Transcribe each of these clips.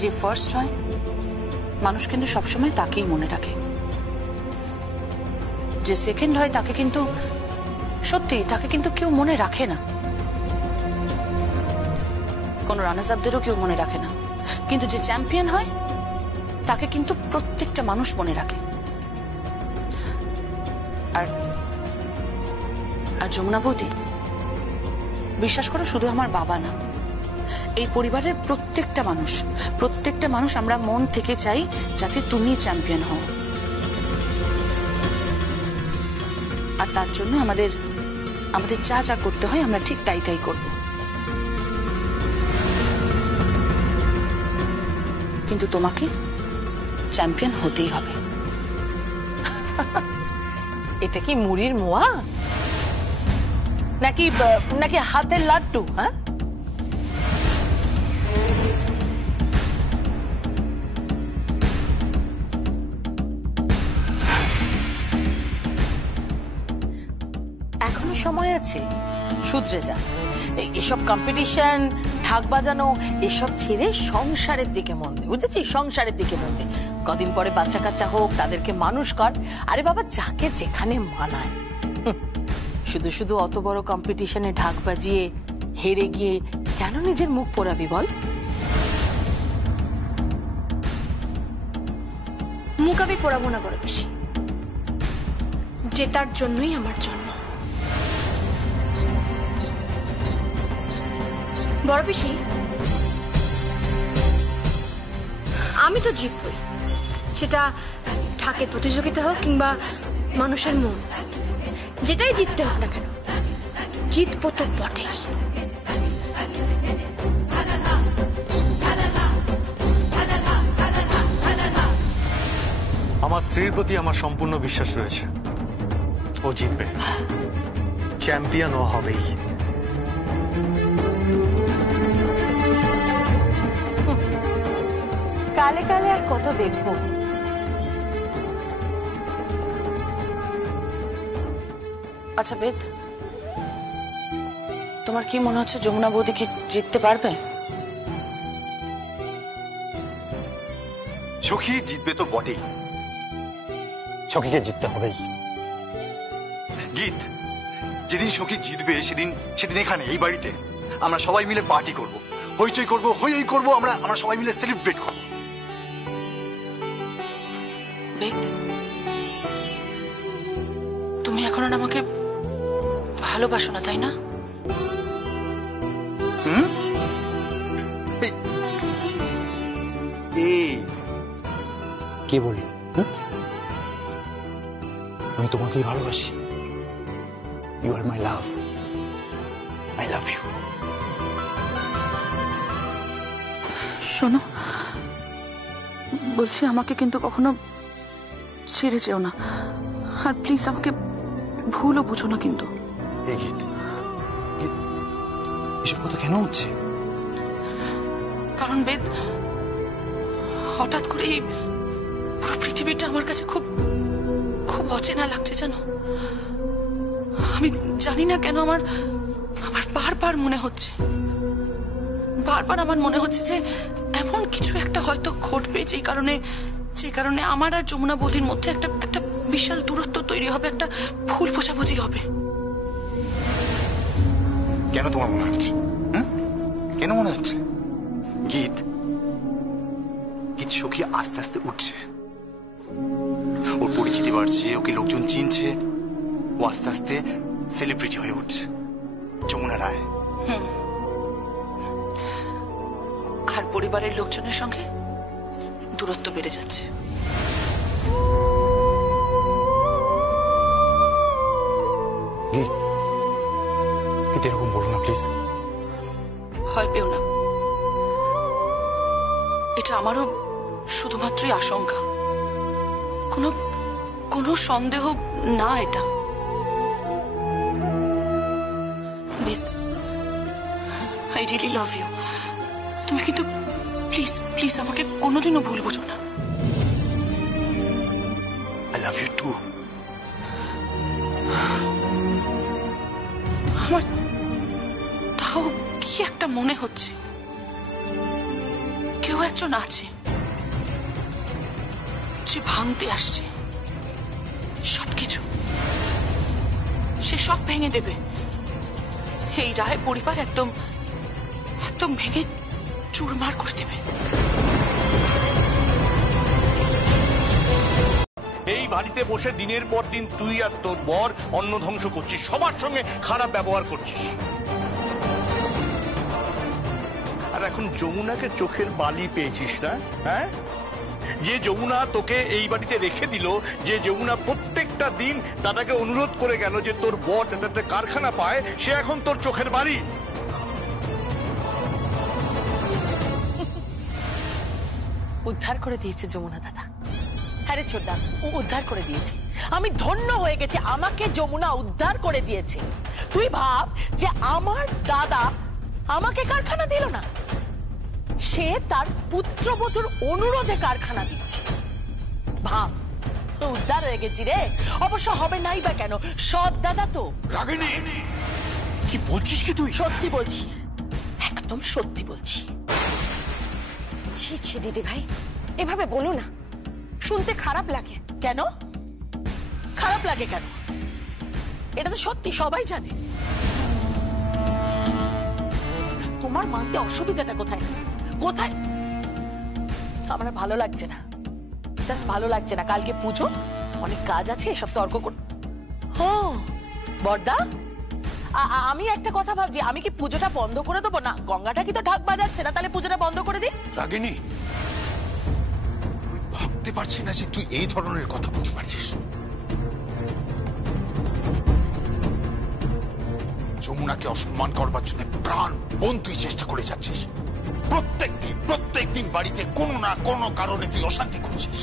যে ফার্স্ট হয় মানুষ কিন্তু সবসময় তাকেই মনে রাখে, যে সেকেন্ড হয় তাকে কিন্তু সত্যি তাকে কিন্তু কেউ মনে রাখে না, কোন রানার্স আপদেরও কেউ মনে রাখে না, কিন্তু যে চ্যাম্পিয়ন হয় তাকে কিন্তু প্রত্যেকটা মানুষ মনে রাখে। আর আর যমুনা বৌদি, বিশ্বাস করো শুধু আমার বাবা না, এই পরিবারের প্রত্যেকটা মানুষ আমরা মন থেকে চাই যাতে তুমি চ্যাম্পিয়ন হও। আর তার জন্য আমাদের যা যা করতে হয় আমরা ঠিক তাই করব। কিন্তু তোমাকে চ্যাম্পিয়ন হতেই হবে। এটা কি মুড়ির মোয়া নাকি নাকি হাতের লাড্ডু? হ্যাঁ, এখনো সময় আছে, শুধরে যা। এসব কম্পিটিশন, ঢাক বাজানো এসব ছেড়ে সংসারের দিকে মন দে, বুঝেছিস? সংসারের দিকে মন দে। কদিন পরে বাচ্চা কাচ্চা হোক, তাদেরকে মানুষ কর। আরে বাবা, যাকে যেখানে মানায়। শুধু শুধু অত বড় কম্পিটিশনে ঢাক বাজিয়ে হেরে গিয়ে কেন নিজের মুখ পোড়াবি বল? মুখ আমি পোড়াবো না বড় পিসি, জেতার জন্যই আমার জন্ম। বড় পিসি, আমি তো জিতবই, সেটা ঢাকের প্রতিযোগিতা হোক কিংবা মানুষের মন, যেটাই জিততে হোক না কেন, জিতবো তো বটেই। আমার স্ত্রীর প্রতি আমার সম্পূর্ণ বিশ্বাস রয়েছে, ও জিতবে, চ্যাম্পিয়ন ও হবেই। কালে কালে আর কত দেখবো। আচ্ছা বেদ, তোমার কি মনে হচ্ছে যমুনা বৌদি কি জিততে পারবে? সখী জিতবে তো বটেই, সখীকে জিততে হবেই। গীত, যেদিন সখী জিতবে সেদিন এখানে এই বাড়িতে আমরা সবাই মিলে পার্টি করব, হইচই করব, হই করব, আমরা সবাই মিলে সেলিব্রেট করব। বেদ, তুমি এখন আর আমাকে ভালোবাসো না, তাই না? কে বলি? আমি তোমাকেই ভালোবাসি। You are my love, I love you. শোনো, বলছি আমাকে কিন্তু কখনো ছেড়ে যেও না, আর প্লিজ আমাকে ভুলও বুঝো না কিন্তু। গীত, এসব কথা কেন হচ্ছে? কারণ বেদ, হঠাৎ করে এই পুরো পৃথিবীটা আমার কাছে খুব খুব অচেনা লাগছে, জানো? আমি জানি না কেন আমার বারবার মনে হচ্ছে, আমার মনে হচ্ছে যে এমন কিছু একটা হয়তো ঘটবে যে কারণে আমার আর যমুনা বৌদির মধ্যে একটা বিশাল দূরত্ব তৈরি হবে, একটা ভুল বোঝাবুঝি হবে। কেন তোমার মনে হচ্ছে? কেন মনে হচ্ছে? গীত, সখী আস্তে আস্তে উঠছে, ওর পরিচিতি বাড়ছে, ওকে লোকজন চিনছে, ও আস্তে আস্তে সেলিব্রিটি হয়ে উঠছে, যমুনা রায়। আর পরিবারের লোকজনের সঙ্গে দূরত্ব বেড়ে যাচ্ছে। গীত, এরকম বলো না প্লিজ। ভয় পেও না, এটা আমারও শুধুমাত্রই আশঙ্কা, কোনো সন্দেহ না এটা। I really love you. তুমি কিন্তু প্লিজ প্লিজ আমাকে কোনোদিনও ভুল বুঝো না। I love you too. আমার তাও কি একটা মনে হচ্ছে, কেউ কেউ একজন আছে যে ভাঙতে আসছে সবকিছু। সে সব ভেঙে দেবে। এই রায় পরিবার একদম একদম ভেঙে চুরমার করে দেবে। এই বাড়িতে বসে দিনের পর দিন তুই আর তোর বর অন্ন ধ্বংস করছিস, সবার সঙ্গে খারাপ ব্যবহার করছিস। আর এখন যমুনাকে চোখের বালি পেয়েছিস না? হ্যাঁ, যে যমুনা তোকে এই বাড়িতে রেখে দিল, যে যমুনা প্রত্যেকটা দিন দাদাকে অনুরোধ করে গেল যে তোর বর যাতে কারখানা পায়, সে এখন তোর চোখের বালি। উদ্ধার করে দিয়েছে যমুনা দাদা। হ্যাঁ রে ছোটদা, ও উদ্ধার করে দিয়েছে। আমি ধন্য হয়ে গেছি, আমাকে যমুনা উদ্ধার করে দিয়েছে। তুই ভাব যে আমার দাদা আমাকে কারখানা দিল না, সে তার পুত্রবধূর অনুরোধে কারখানা দিচ্ছে। ভাব, তো উদ্ধার হয়ে গেছি রে। অবশ্য হবে নাই বা কেন, সৎ দাদা তো। রাগিনী, কি বলছিস কি তুই? সত্যি বলছি, একদম সত্যি বলছি। ছি ছি দিদি ভাই, এভাবে বলো না, শুনতে খারাপ লাগে। কেন খারাপ লাগে কেন? এটা তো সত্যি, সবাই জানে। তোমার মানতে অসুবিধাটা কোথায়? কোথায়? আমার ভালো লাগছে না, জাস্ট ভালো লাগছে না। কালকে পুজো, অনেক কাজ আছে, এসব তর্ক কর। হ্যাঁ বড়দা, আমি একটা কথা ভাবছি, আমি কি পুজোটা বন্ধ করে দেবো? না, গঙ্গাটা কি তো ঢাক বাজাচ্ছে না, তাহলে পুজোটা বন্ধ করে দিই। রাগিনী, আমি ভাবতে পারছি না যে তুই এই ধরনের কথা বলতে পারছিস। যমুনাকে অসম্মান করবার জন্য প্রাণ বোন তুই চেষ্টা করে যাচ্ছিস। প্রত্যেক দিন বাড়িতে কোনো না কোনো কারণে তুই অশান্তি করছিস।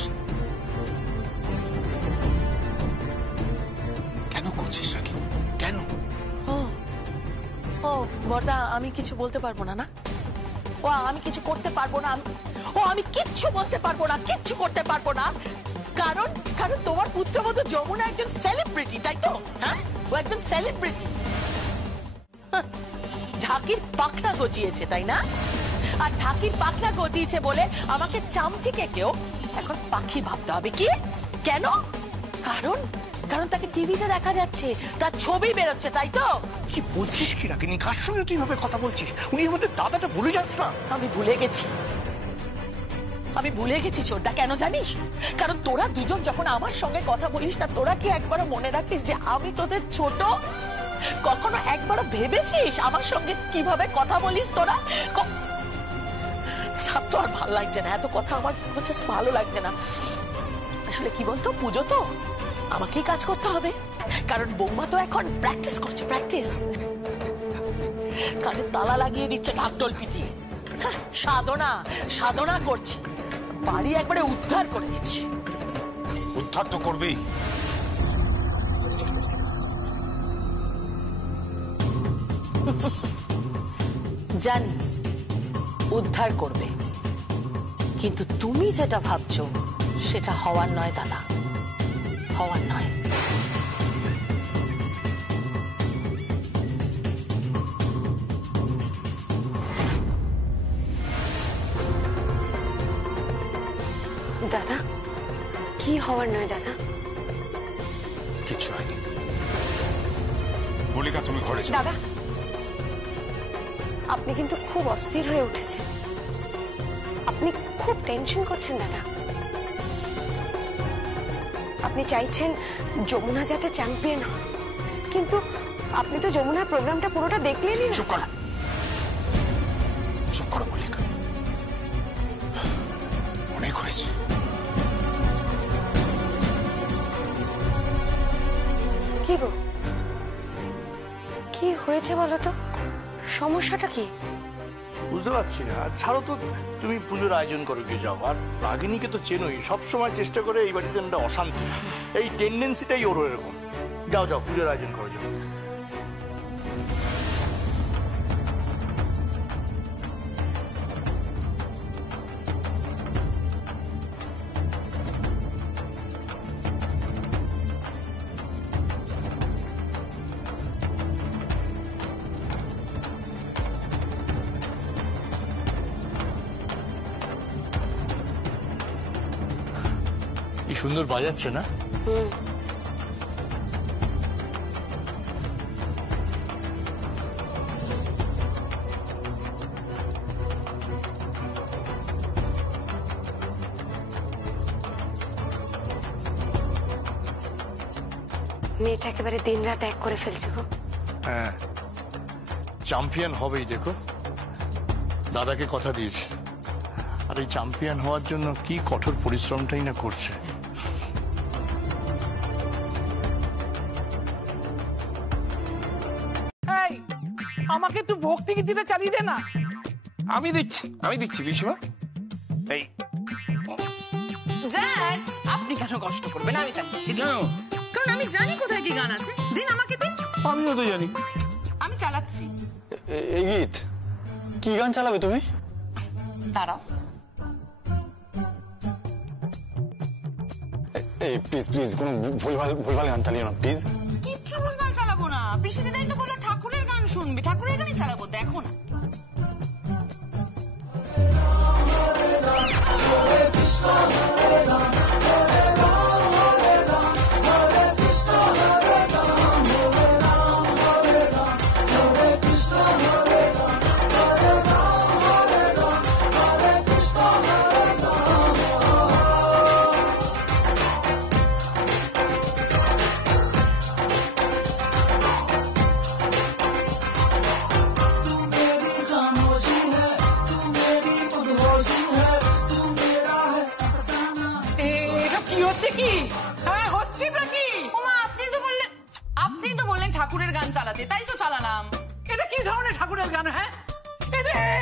কেন করছিস রাগিনী, কেন? ও বড়দা, আমি কিছু বলতে পারবো না। না, ও আমি কিছু করতে পারবো না। আমি কিচ্ছু বলতে পারবো না, কিচ্ছু করতে পারবো না। কারণ কারণ তোমার পুত্রবধূ যমুনা একজন সেলিব্রিটি, তাই তো? হ্যাঁ, ও একজন সেলিব্রিটি। ঢাকির পাখনা গজিয়েছে, তাই না? আর ঢাকির পাখনা গজিয়েছে বলে আমাকে চামচিকে কেউ এখন পাখি ভাবতে হবে কি? কেন? কারণ কারণ তাকে টিভিতে দেখা যাচ্ছে, তার ছবি বেরোচ্ছে, তাই তো? কি বলছিস কি রাগিনী? কার সঙ্গে তুই ভাবে কথা বলছিস? উনি আমাদের দাদাটা ভুলে যাস না। আমি ভুলে গেছি ছোটদা। কেন জানিস? কারণ তোরা দুজন যখন আমার সঙ্গে কথা বলিস না, তোরা কি একবারও মনে রাখিস যে আমি তোদের ছোট? কখনো একবারও ভেবেছিস আমার সঙ্গে কিভাবে কথা বলিস তোরা? তো আর ভালো লাগছে না, এত কথা আমার জাস্ট ভালো লাগছে না। আসলে কি বলতো, পুজো তো আমাকেই কাজ করতে হবে, কারণ বৌমা তো এখন প্র্যাকটিস করছে। কানে তালা লাগিয়ে দিচ্ছে ঢাকঢোল পিটিয়ে। সাধনা করছে, বাড়ি একবারে উদ্ধার করে দিচ্ছে। উদ্ধার তো করবি। জানি উদ্ধার করবে, কিন্তু তুমি যেটা ভাবছো সেটা হওয়ার নয় দাদা, হওয়ার নয়। দাদা, কি হওয়ার নয় দাদা? কিচ্ছু হয়নি। মল্লিকা, তুমি ঘরে যাও। দাদা, আপনি কিন্তু খুব অস্থির হয়ে উঠেছেন, আপনি খুব টেনশন করছেন দাদা। আপনি চাইছেন যমুনা যাতে চ্যাম্পিয়ন হয়, কিন্তু আপনি তো যমুনার প্রোগ্রামটা পুরোটা দেখলেনই না। চুপ করো মল্লিকা, অনেক হয়েছে। কি গো, কি হয়েছে বলো তো? সমস্যাটা কি? বুঝতে পারছি না। ছাড়ো তো, তুমি পুজোর আয়োজন করো, গিয়ে যাও। আর রাগিনীকে তো চেনোই, সবসময় চেষ্টা করে এই বাড়িতে একটা অশান্তি, এই টেন্ডেন্সিটাই ওর এরকম। যাও পুজোর আয়োজন করো, যাও। সুন্দর বাজাচ্ছে না? মেয়েটা একেবারে দিনরাত এক করে ফেলছে গো। হ্যাঁ, চ্যাম্পিয়ন হবেই, দেখো দাদাকে কথা দিয়েছে। আর এই চ্যাম্পিয়ন হওয়ার জন্য কি কঠোর পরিশ্রমটাই না করছে। এই আমাকে একটু ভক্তি গীতিটা চালিয়ে দে না। আমি দিচ্ছি বিশমা। এই জ্যাক্স, আপনি কেন কষ্ট করবেন? আমি চালাচ্ছি, কারণ আমি জানি কোথায় কি গান আছে। দিন আমাকে দিন। আমিও তো জানি। আমি চালাচ্ছি। এই গীত কি গান চালাবে তুমি? দাঁড়াও। এই প্লিজ প্লিজ কোনো ভুলভাল গান চালিও না প্লিজ। কিচ্ছু ভুলভাল চালাবো না। পিসি দিদাই তো বললো ঠাকুরের গান শুনবি, ঠাকুরের গানই চালাবো। দেখো না। ঠাকুরের গান চালাতে, তাই তো চালালাম। এটা কি ধরনের ঠাকুরের গান? হ্যাঁ,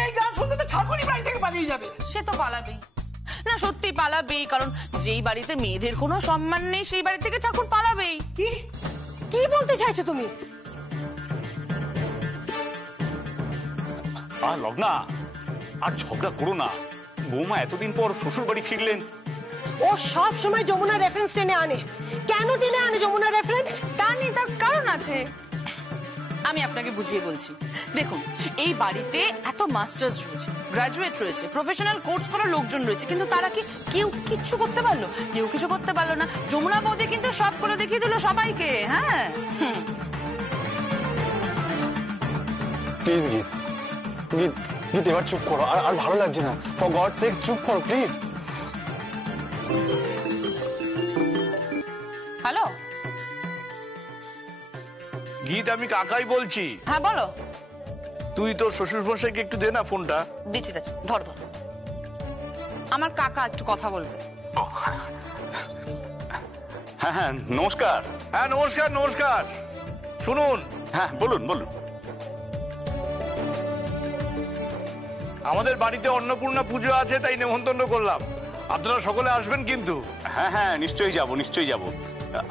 এই গান শুনতে তো ঠাকুরই বাড়ি থেকে পালিয়ে যাবে। সে তো পালাবেই না, সত্যি পালাবেই। কারণ যেই বাড়িতে মেয়েদের কোনো সম্মান নেই সেই বাড়ি থেকে ঠাকুর পালাবেই। কি বলতে চাইছো তুমি? আর লগ্না, আর ঝগড়া করো না। বৌমা এতদিন পর শ্বশুর বাড়ি ফিরলেন। ও সব সময় যমুনা রেফারেন্স টেনে আনে। কেন টেনে আনে যমুনা রেফারেন্স? টানি, তার কারণ আছে। আমি আপনাকে বুঝিয়ে বলছি। দেখুন, এই বাড়িতে এত মাস্টার্স রয়েছে, গ্রাজুয়েট রয়েছে, প্রফেশনাল কোর্স করা লোকজন রয়েছে, কিন্তু তারা কি কেউ কিচ্ছু করতে পারলো? কেউ কিছু করতে পারলো না। যমুনা বৌদি কিন্তু সব করে দেখিয়ে দিল সবাইকে। হ্যাঁ, প্লিজ গীত গীত গীত এবার চুপ করো। আর ভালো লাগছে না। ফর গড সেক চুপ করো প্লিজ। হ্যালো গীত, আমি কাকাই বলছি। হ্যাঁ বলো। তুই তোর শ্বশুর মশাইকে একটু দে না ফোনটা। দিচ্ছি, ধর। আমার কাকা একটু কথা বলবে। হ্যাঁ হ্যাঁ, নমস্কার। হ্যাঁ নমস্কার নমস্কার। শুনুন। হ্যাঁ বলুন বলুন। আমাদের বাড়িতে অন্নপূর্ণা পুজো আছে, তাই নেমন্তন্ন করলাম। আপনারা সকলে আসবেন কিন্তু। হ্যাঁ হ্যাঁ, নিশ্চয়ই যাব নিশ্চয়ই যাব।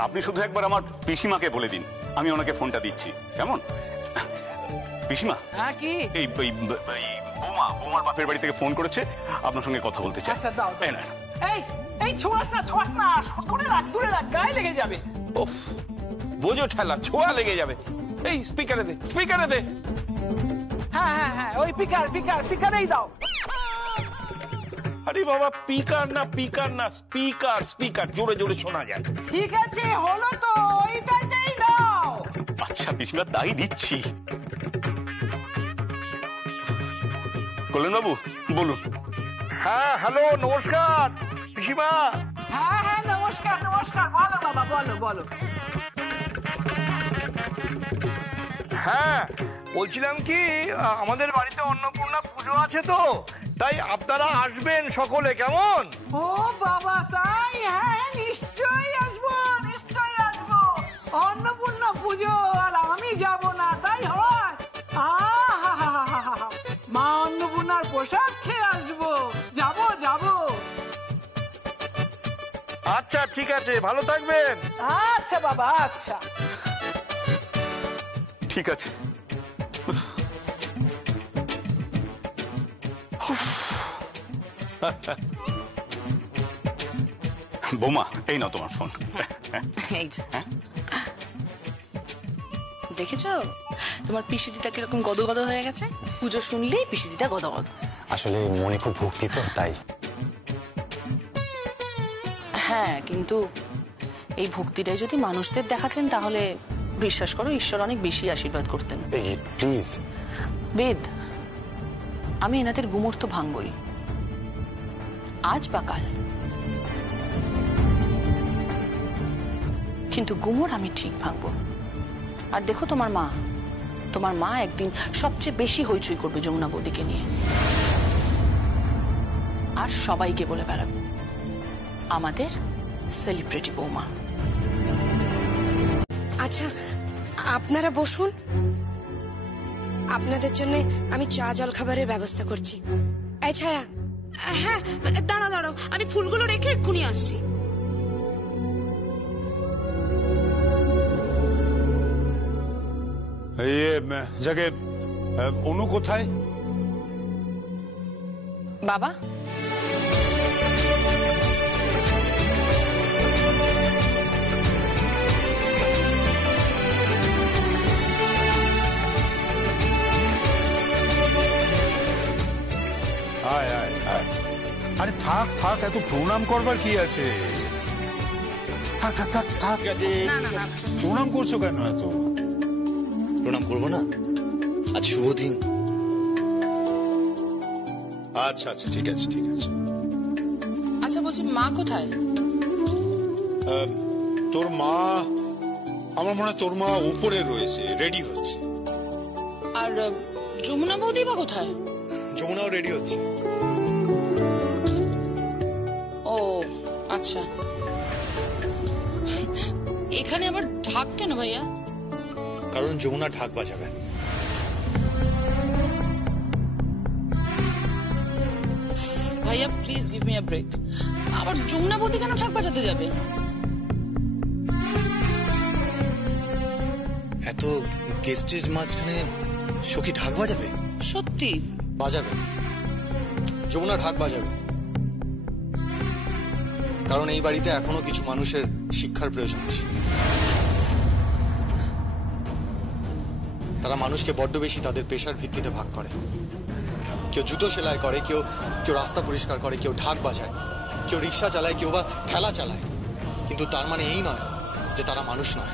আপনি শুধু একবার আমার পিসিমাকে বলে দিন, আমি ওনাকে ফোনটা দিচ্ছি। কেমন পিসিমা? হ্যাঁ কি? এই বৌমার বাপের বাড়ি থেকে ফোন করেছে, আপনার সঙ্গে কথা বলতে চাই। আচ্ছা দাও। এই ছোঁয়াস না দূরে রাখ, গায়ে লেগে যাবে। ওফ, বোঝো ঠেলা, ছোঁয়া লেগে যাবে। এই স্পিকারে দে। হ্যাঁ, ওই পিকারেই দাও। আরে বাবা, পিকার না স্পিকার, জোরে জোরে শোনা যায়। ঠিক আছে, হলো তো, ওইটাই দাও। আচ্ছা পিসিমা, তাই দিচ্ছি। কল্যাণ বাবু বলুন। হ্যাঁ হ্যালো, নমস্কার পিসিমা। হ্যাঁ নমস্কার। বলো বাবা, বলো। হ্যাঁ বলছিলাম কি, আমাদের বাড়িতে অন্নপূর্ণা পুজো আছে তো, তাই আপনারা আসবেন সকলে। কেমন? ও বাবা, তাই? হ্যাঁ, নিশ্চয়ই আসবো। অন্নপূর্ণা পুজো আর আমি যাব না, তাই হয়? মা অন্নপূর্ণার প্রসাদ খেয়ে আসবো। যাব। আচ্ছা ঠিক আছে, ভালো থাকবেন। আচ্ছা বাবা, আচ্ছা। ঠিক আছে। বৌমা, এই নাও তোমার ফোন। এই যে, দেখেছো তোমার পিসি দিদা কিরকম গদগদ হয়ে গেছে? পুজো শুনলেই পিসি দিদা গদগদ। আসলে মনে খুব ভক্তি তো, তাই। হ্যাঁ, কিন্তু এই ভক্তিটাই যদি মানুষদের দেখাতেন তাহলে বিশ্বাস করো ঈশ্বর অনেক বেশি আশীর্বাদ করতেন। প্লিজ বেদ, আমি এনাদের গুমর তো ভাঙবই, আজ বা কাল, কিন্তু গুমর আমি ঠিক ভাঙবো। আর দেখো তোমার মা একদিন সবচেয়ে বেশি হইচই করবে যমুনা বৌদিকে নিয়ে, আর সবাইকে বলে বেড়াবে আমাদের সেলিব্রিটি বৌমা। আচ্ছা আপনারা বসুন, আপনাদের জন্য আমি চা জল খাবারের ব্যবস্থা করছি। এই ছায়া, হ্যাঁ দাঁড়াও, আমি ফুলগুলো রেখে এক্ষুনি আসছি। যাকে অনু কোথায়? বাবা, আয় আয় আয়। আরে থাক থাক, এত প্রণাম করবার কি আছে? থাক থাক থাক থাক। প্রণাম করছো কেন এত? প্রণাম করবো না, আজ শুভ দিন। আচ্ছা আচ্ছা, ঠিক আছে ঠিক আছে। আচ্ছা বলছি মা কোথায়? তোর মা, আমার মনে হয় তোর মা উপরে রয়েছে, রেডি হচ্ছে। আর যমুনা বৌদি বা কোথায়? যমুনাও রেডি হচ্ছে। ও আচ্ছা, এখানে আবার ঢাক কেন ভাইয়া? কারণ যমুনা ঢাক বাজাবে। ভাইয়া please give me a break. আবার যমুনা বৌদি কেন ঢাক বাজাতে যাবে? এত গেস্টের মাঝখানে সখী ঢাক বাজাবে? সত্যি বাজাবে, যমুনা ঢাক বাজাবে। কারণ এই বাড়িতে এখনো কিছু মানুষের শিক্ষার প্রয়োজন আছে। তারা মানুষকে বড্ড বেশি তাদের পেশার ভিত্তিতে ভাগ করে। কেউ জুতো সেলাই করে, কেউ রাস্তা পরিষ্কার করে, কেউ ঢাক বাজায়, কেউ রিক্সা চালায়, কেউ বা ঠেলা চালায়। কিন্তু তার মানে এই নয় যে তারা মানুষ নয়।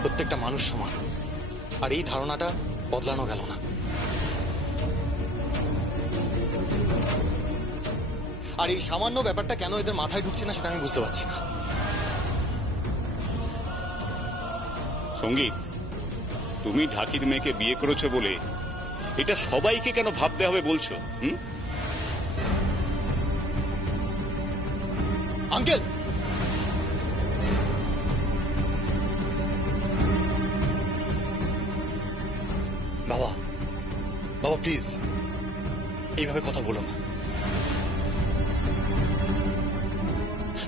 প্রত্যেকটা মানুষ সমান, আর এই ধারণাটা বদলানো গেল না। আর এই সামান্য ব্যাপারটা কেন এদের মাথায় ঢুকছে না সেটা আমি বুঝতে পারছি না। সঙ্গীত, তুমি ঢাকির মেয়েকে বিয়ে করেছো বলে এটা সবাইকে কেন ভাবতে হবে বলছো? আঙ্কেল, বাবা বাবা প্লিজ এইভাবে কথা বলো না।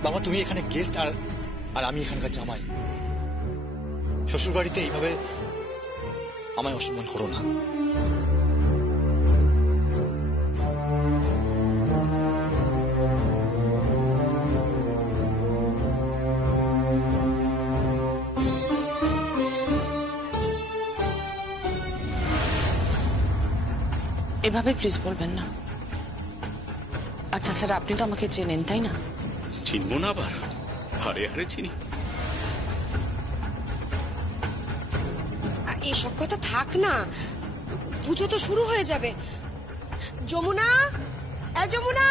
বাবা তুমি এখানে গেস্ট, আর আমি এখানকার জামাই। শ্বশুর বাড়িতে এইভাবে আমায় অসম্মান করো না। এভাবে প্লিজ বলবেন না। আর তাছাড়া আপনি তো আমাকে চেনেন, তাই না? চিনবো না আবার? আরে আরে চিনি। এসব কথা থাক না, পুজো তো শুরু হয়ে যাবে। যমুনা, যমুনা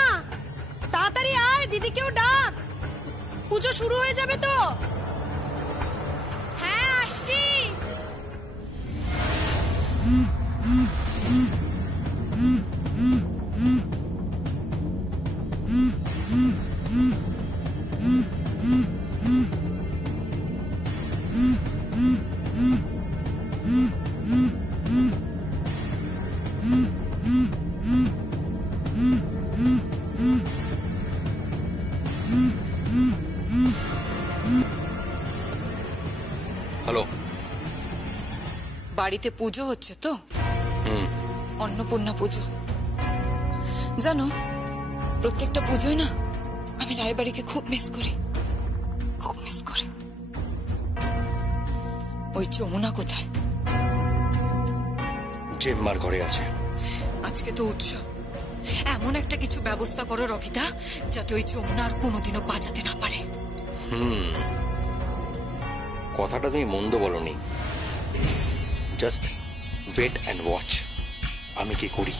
তাড়াতাড়ি আয়, দিদিকেও ডাক, পুজো শুরু হয়ে যাবে তো। হ্যাঁ আসছি। হ্যালো, বাড়িতে পুজো হচ্ছে তো, অন্নপূর্ণা পুজো। জানো, প্রত্যেকটা পুজোয় না আমি রায়বাড়িকে খুব মিস করি, খুব মিস করি। ওই যমুনা কোথায়? চেম্বার ঘরে আছে। আজকে তো উৎসব, এমন একটা কিছু ব্যবস্থা করো রকিদা, যাতে ওই যমুনা আর কোনোদিনও বাঁচাতে না পারে। কথাটা তুমি মন্দ বলনি। জাস্ট ওয়েট অ্যান্ড ওয়াচ, আমি কি করি।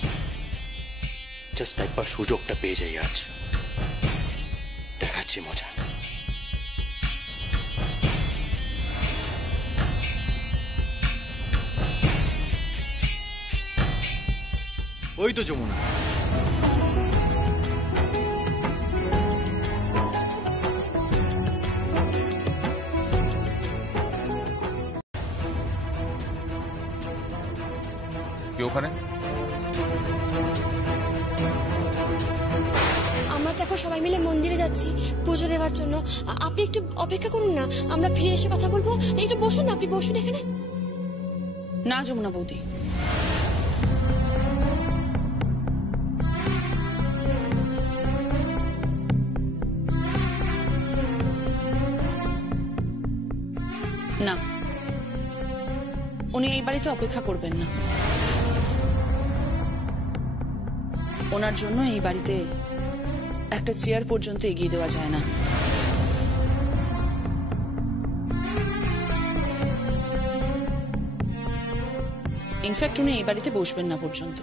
জাস্ট একবার সুযোগটা পেয়ে যাই, আজ দেখাচ্ছি মজা। ওই তো যমুনা। ওখানে আমরা তো এখন সবাই মিলে মন্দিরে যাচ্ছি পুজো দেওয়ার জন্য। আপনি একটু অপেক্ষা করুন না, আমরা ফিরে এসে কথা বলবো। একটু বসুন, আপনি বসুন এখানে। না যমুনা বৌদি, না, উনি এই বাড়িতে অপেক্ষা করবেন না। ওনার জন্য এই বাড়িতে একটা চেয়ার পর্যন্ত এগিয়ে দেওয়া যায় না। ইনফ্যাক্ট উনি এই বাড়িতে বসবেন না পর্যন্ত।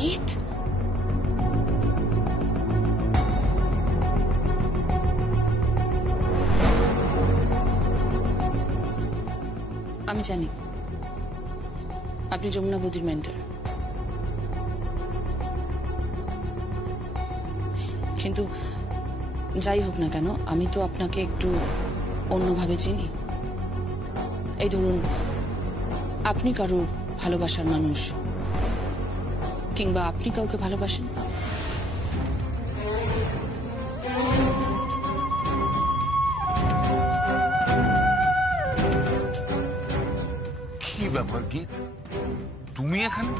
গীত, আমি জানি আপনি যমুনা বৌদির মেন্টর, কিন্তু যাই হোক না কেন আমি তো আপনাকে একটু অন্যভাবে চিনি। এই ধরুন, আপনি কারোর ভালোবাসার মানুষ, কিংবা আপনি কাউকে ভালোবাসেন। কি ব্যাপার, কি তুমি এখানে?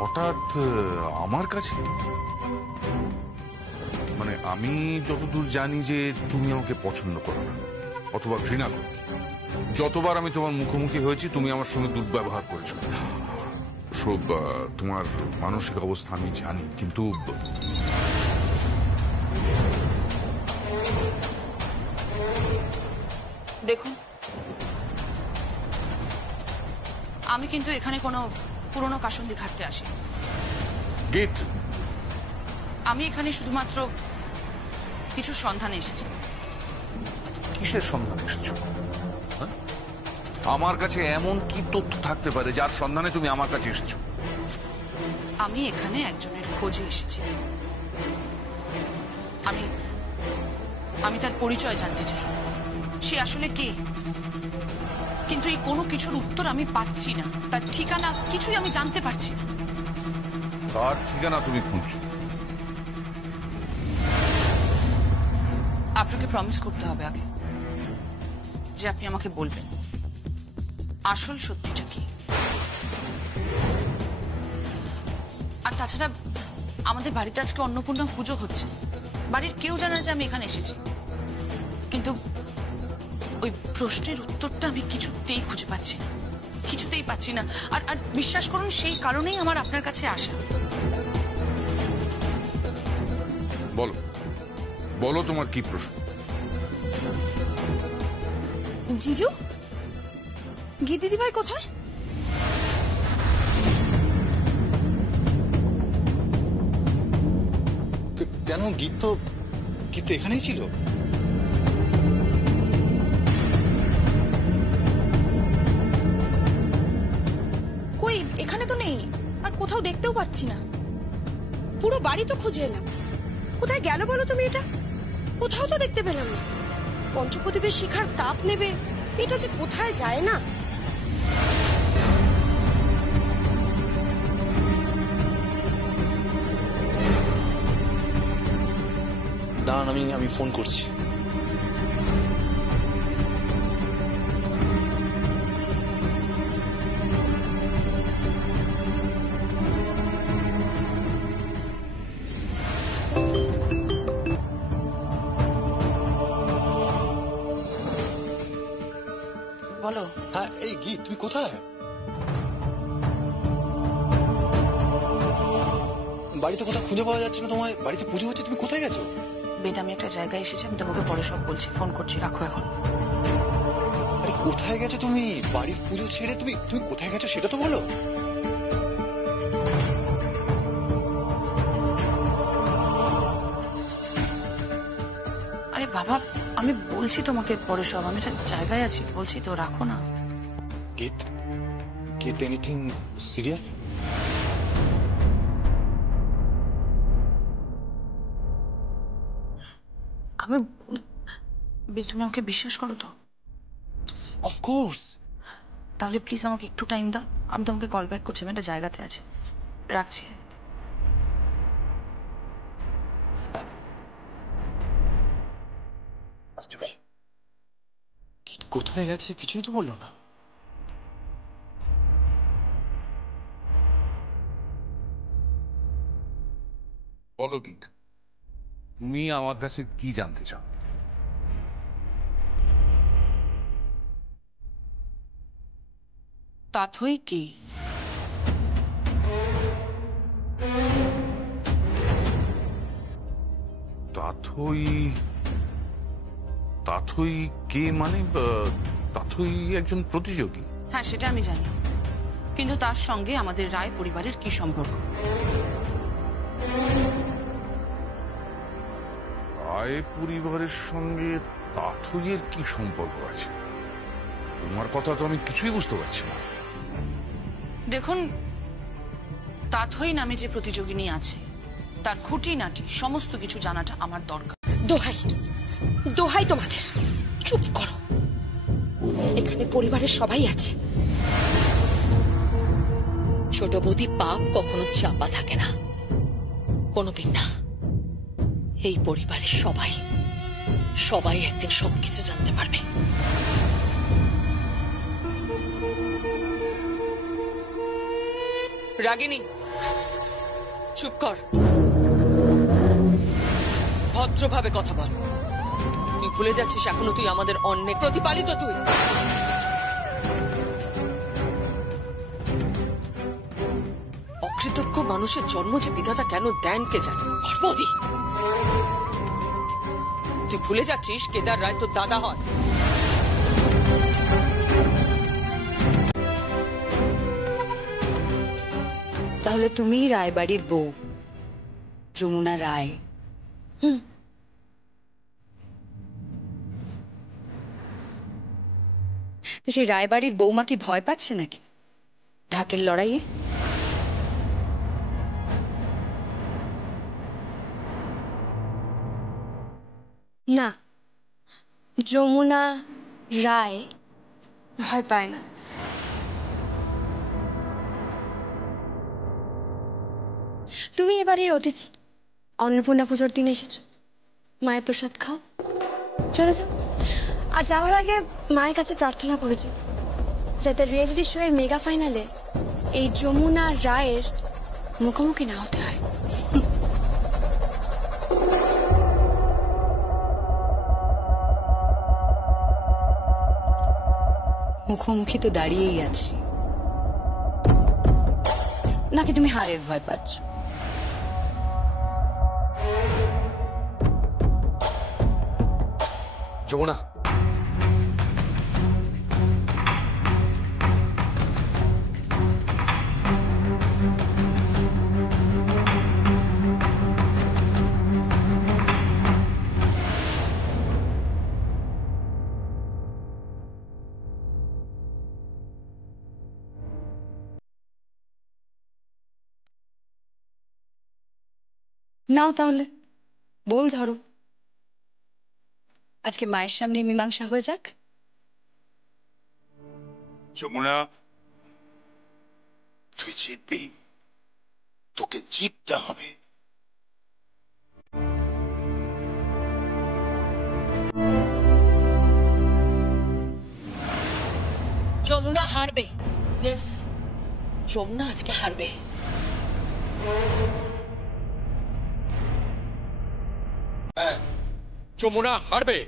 হঠাৎ আমার কাছে? মানে আমি যতদূর জানি যে তুমি আমাকে পছন্দ করো না, অথবা ঘৃণা করো। যতবার আমি তোমার মুখোমুখি হয়েছি তুমি আমার সঙ্গে দুর্ব্যবহার করেছো। সব তোমার মানসিক অবস্থা আমি জানি, কিন্তু দেখুন, আমি কিন্তু এখানে কোনো পুরনো কাসুন্দি ঘাটতে আসি। গীত, আমি এখানে শুধুমাত্র কিছু সন্ধানে এসেছি। কিসের সন্ধানে এসেছো? হ্যাঁ? আমার কাছে এমন কি তথ্য থাকতে পারে যার সন্ধানে তুমি আমার কাছে এসেছো? আমি এখানে একজনের খোঁজে এসেছি। আমি তার পরিচয় জানতে চাই, সে আসলে কে। কিন্তু এই কোনো কিছুর উত্তর আমি পাচ্ছি না, তার ঠিকানা কিছুই আমি জানতে পারছি না। তার ঠিকানা তুমি খুঁজছো? আপনাকে প্রমিস করতে হবে আগে যে আপনি আমাকে বলবেন আসল সত্যিটা কি। আর তাছাড়া আমাদের বাড়িতে আজকে অন্নপূর্ণা পুজো হচ্ছে, বাড়ির কেউ জানে না যে আমি এখানে এসেছি। কিন্তু ওই প্রশ্নের উত্তরটা আমি কিছুতেই খুঁজে পাচ্ছি না, কিছুতেই পাচ্ছি না। আর বিশ্বাস করুন, সেই কারণেই আমার আপনার কাছে আসা। বলো বলো, তোমার কি প্রশ্ন? জিজু, গীত দিদিভাই কোথায়? কেন? গীত তো এখানেই ছিল। কই, এখানে তো নেই, আর কোথাও দেখতেও পাচ্ছি না। পুরো বাড়ি তো খুঁজে এলাম, কোথায় গেল বলো তুমি? এটা কোথাও তো দেখতে পেলাম না। পঞ্চপ্রদীপের শিখার তাপ নেবে, এটা যে কোথায় যায় না। দাঁড়ান, আমি ফোন করছি। বলো। হ্যাঁ, এই গীত, তুই কোথায়? বাড়িতে কোথাও খুঁজে পাওয়া যাচ্ছে না তোমায়। বাড়িতে পুজো হচ্ছে, তুমি কোথায় গেছো? বেদ, আমি একটা জায়গায় এসেছি, আমি তোমাকে পরে সব বলছি। ফোন করছি, রাখো এখন। আরে কোথায় গেছো তুমি? বাড়ির পুজো ছেড়ে তুমি তুমি কোথায় গেছো সেটা তো বলো। আরে বাবা, আমি বলছি তোমাকে পরে সব। আমি একটা জায়গায় আছি, বলছি তো, রাখো না। গীত, গীত, এনিথিং সিরিয়াস? আমি বেদ, তুমি আমাকে বিশ্বাস করো তো? অফকোর্স। তাহলে প্লিজ আমাকে একটু টাইম দাও, আমি তোমাকে কল ব্যাক করছি। আমি একটা জায়গাতে আছি, রাখছি। আশ্চর্য, গীত কোথায় গেছে কিছুই তো বললো না। বলো গীত, তুমি আমার কাছে কি জানতে চাও? তাথই কি? তাথই তাথই কে? মানে তাথই একজন প্রতিযোগী। হ্যাঁ, সেটা আমি জানি, কিন্তু তার সঙ্গে আমাদের রায় পরিবারের কি সম্পর্ক? রায় পরিবারের সঙ্গে তাথইয়ের কি সম্পর্ক আছে? তোমার কথা তো আমি কিছুই বুঝতে পারছি না। দেখুন, তাথই নামে যে প্রতিযোগিনী আছে, তার খুঁটিনাটি সমস্ত কিছু জানাটা আমার দরকার। দোহাই, দোহাই তোমাদের, চুপ করো। এখানে পরিবারের সবাই আছে। ছোট বৌদি, পাপ কখনো চাপা থাকে না, কোনোদিন না। এই পরিবারের সবাই সবাই একদিন সবকিছু জানতে পারবে। রাগিনী, চুপ কর, ভদ্রভাবে কথা বল। তুই ভুলে যাচ্ছিস এখনো তুই আমাদের অন্যের প্রতিপালিত। তুই অকৃতজ্ঞ মানুষের জন্ম যে বিধাতা কেন দেন কে জানে। বৌদি, তুই ভুলে যাচ্ছিস কেদার রায় তোর দাদা হয়। তাহলে তুমি রায়বাড়ির বউ, যমুনা রায়। তো সেই রায়বাড়ির বৌমা কি ভয় পাচ্ছে নাকি ঢাকের লড়াইয়ে? না, যমুনা রায় ভয় পায় না। তুমি এবারের অতিথি, অন্নপূর্ণা পুজোর দিন এসেছো, মায়ের প্রসাদ খাও, চলে যাও। আর যাওয়ার আগে মায়ের কাছে প্রার্থনা করেছি যাতে রিয়েলিটি শো এর মেগা ফাইনালে এই যমুনা রায়ের মুখোমুখি না হতে হয়। মুখোমুখি তো দাঁড়িয়েই আছি, নাকি তুমি হারের ভয় পাচ্ছ? যমুনা, নাও তাহলে বল ধরো, আজকে মায়ের সামনে মীমাংসা হয়ে যাক। যমুনা, তুই জিতবি, তোকে জিততে হবে। যমুনা হারবে। যমুনা আজকে হারবে। যমুনা হারবে।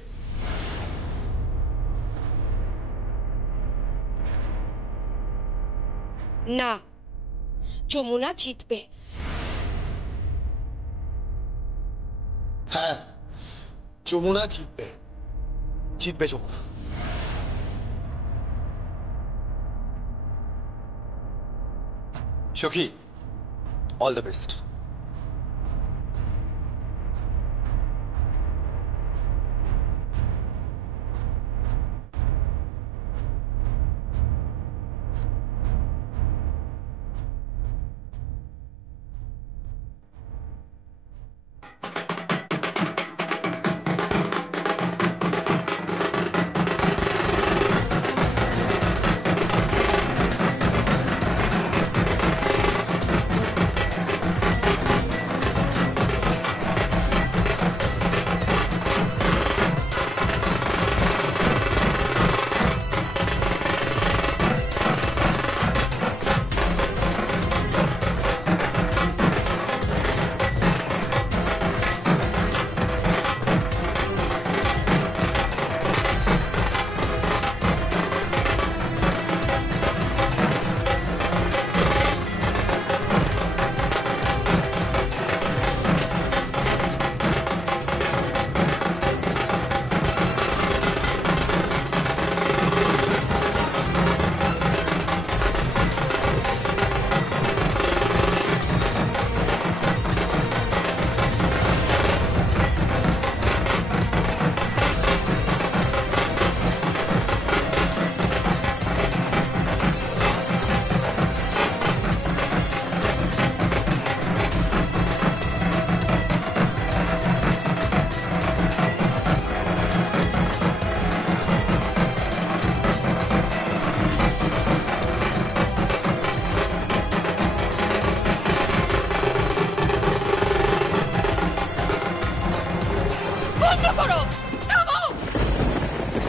না, যমুনা জিতবে। হ্যাঁ, যমুনা জিতবে, জিতবে যমুনা। সখী, অল দ্য বেস্ট।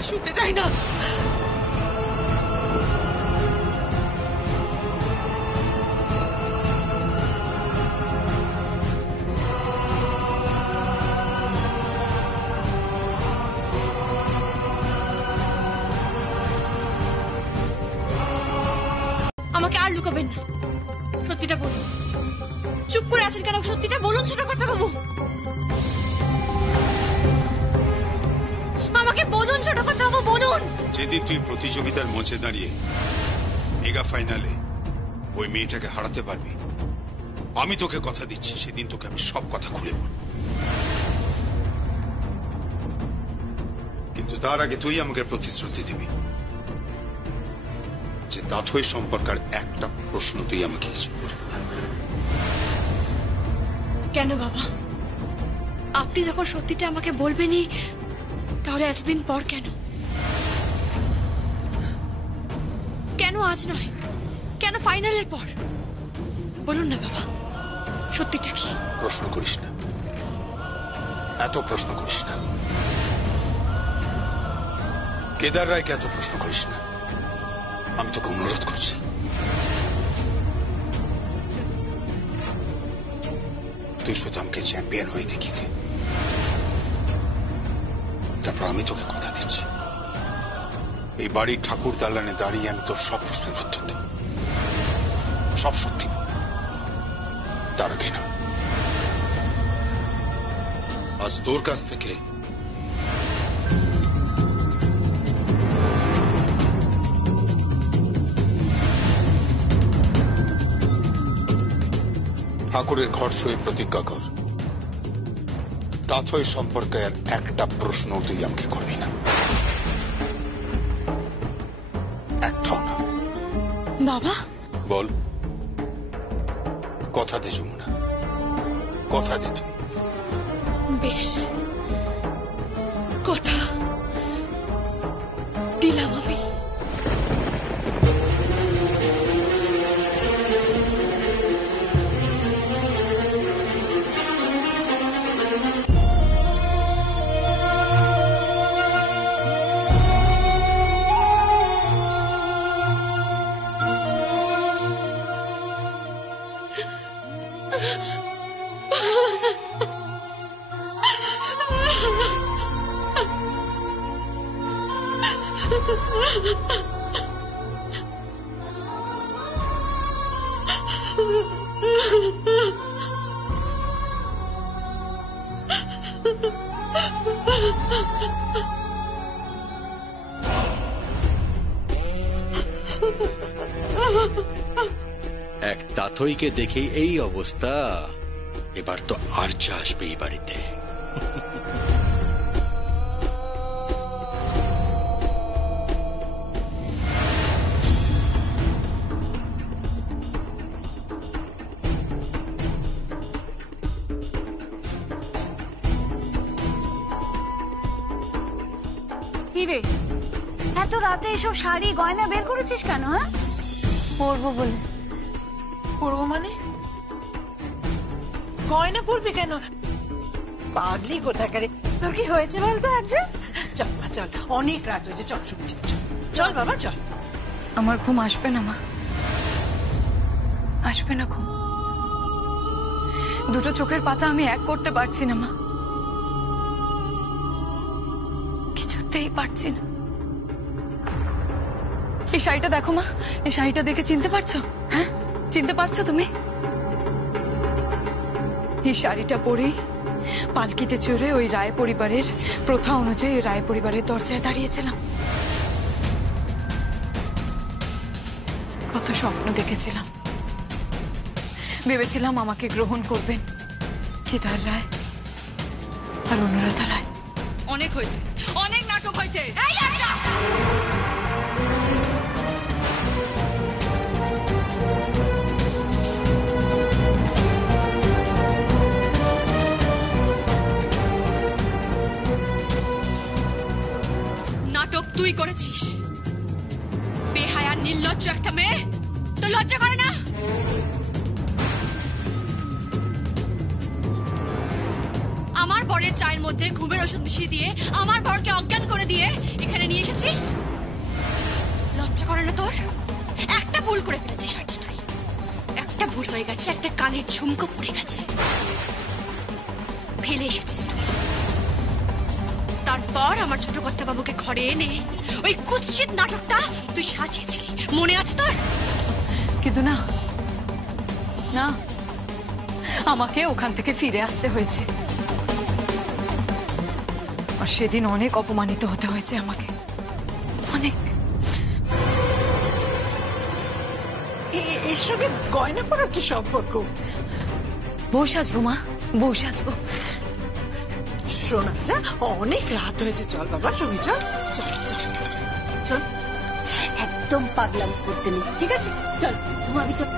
শুনতে চাই না। আমাকে আর লুকাবেন না, সত্যিটা বলুন। চুপ করে আছেন কেন? সত্যিটা বলুন ছোট কথা বাবু, আমাকে বলুন ছোট কথা বাবু, বলুন। যেদিন তুই প্রতিযোগিতার মঞ্চে দাঁড়িয়ে মেগা ফাইনালে ওই মেয়েটাকে হারাতে পারবি, আমি তোকে কথা দিচ্ছি সেদিন তোকে আমি সব কথা খুলে বলব। কিন্তু তার আগে তুই আমাকে প্রতিশ্রুতি দিবি যে তাথই সম্পর্কের একটা প্রশ্ন তুই আমাকে কিছু বলবি। কেন বাবা? আপনি যখন সত্যিটা আমাকে বলবেনই, তাহলে এতদিন পর কেন? কেন আজ নয়? কেন ফাইনালের পর? বলুন না বাবা, সত্যিটা কি? প্রশ্ন করিস না, এত প্রশ্ন করিস না। কেদার রায়কে এত প্রশ্ন করিস না, আমি তোকে অনুরোধ করছি। তুই শুধু আমাকে চ্যাম্পিয়ন হয়ে দেখিয়ে দে, তারপর আমি তোকে কথা দিচ্ছি এই বাড়ির ঠাকুর দালানে দাঁড়িয়ে আমি তোর সব প্রশ্নের উত্তর দেব, সব সত্যি। তার আগে না, আজ তোর কাছ থেকে ঠাকুরের ঘর সয়ে প্রতিজ্ঞা কর তাথই সম্পর্কে আর একটা প্রশ্ন তুই আমাকে করবি না, একটাও না। বাবা বল, কথা দে যমুনা, কথা দে তুই। বেশ, কথা দিলাম আমি। এক তাথইকে দেখেই এই অবস্থা, এবার তো আর্চা আসবে এই বাড়িতে। কিরে, এত রাতে এসব শাড়ি গয়না বের করেছিস কেন? হ্যাঁ, পরবো বলে। পরবো মানে? গয়না পরবি কেন? পাগলি কোথাকারে। তোর কি হয়েছে বলতো? আর্যা, চল মা চল, অনেক রাত হয়েছে, চল শুন, চল চল বাবা চল। আমার ঘুম আসবে না মা, আসবে না ঘুম। দুটো চোখের পাতা আমি এক করতে পারছি না মা, কিছুতেই পারছি না। এই শাড়িটা দেখো মা, এই শাড়িটা দেখে চিনতে পারছো? হ্যাঁ, চিনতে পারছো তুমি? এই শাড়িটা পরেই পালকিতে চড়ে ওই রায় পরিবারের প্রথা অনুযায়ী রায় পরিবারের দরজায় দাঁড়িয়েছিলাম। কত স্বপ্ন দেখেছিলাম, ভেবেছিলাম আমাকে গ্রহণ করবেন কেদার রায় আর অনুরাধা রায়। অনেক হয়েছে, অনেক নাটক হয়েছে। নাটক তুই করেছিস, বেহায়া নির্লজ্জ একটা মেয়ে। তো লজ্জা করে না? আমার বরের চায়ের মধ্যে ঘুমের ওষুধ মিশিয়ে দিয়ে আমার বরকে অজ্ঞান করে দিয়ে এখানে নিয়ে এসেছিস। লজ্জা করে না তোর? একটা ভুল করে ফেলেছিস আজ তুই, একটা ভুল হয়ে গেছে, একটা কানের ঝুমকো পড়ে গেছে, ফেলে এসেছিস তুই। তারপর আমার ছোট কর্তা বাবুকে ঘরে এনে ওই কুৎসিত নাটকটা তুই সাজিয়েছিলি, মনে আছে তোর? কিন্তু না না, আমাকে ওখান থেকে ফিরে আসতে হয়েছে, আর সেদিন অনেক অপমানিত হতে হয়েছে আমাকে, অনেক। এর সঙ্গে গয়না পরার কি সম্পর্ক? বউ সাজবো মা, বউ সাজবো। শোনা যা, অনেক রাত হয়েছে, চল বাবা শুবি, চল চল চল। একদম পাগলাম করতে নেই, ঠিক আছে? চল ঘুমাবি, চল।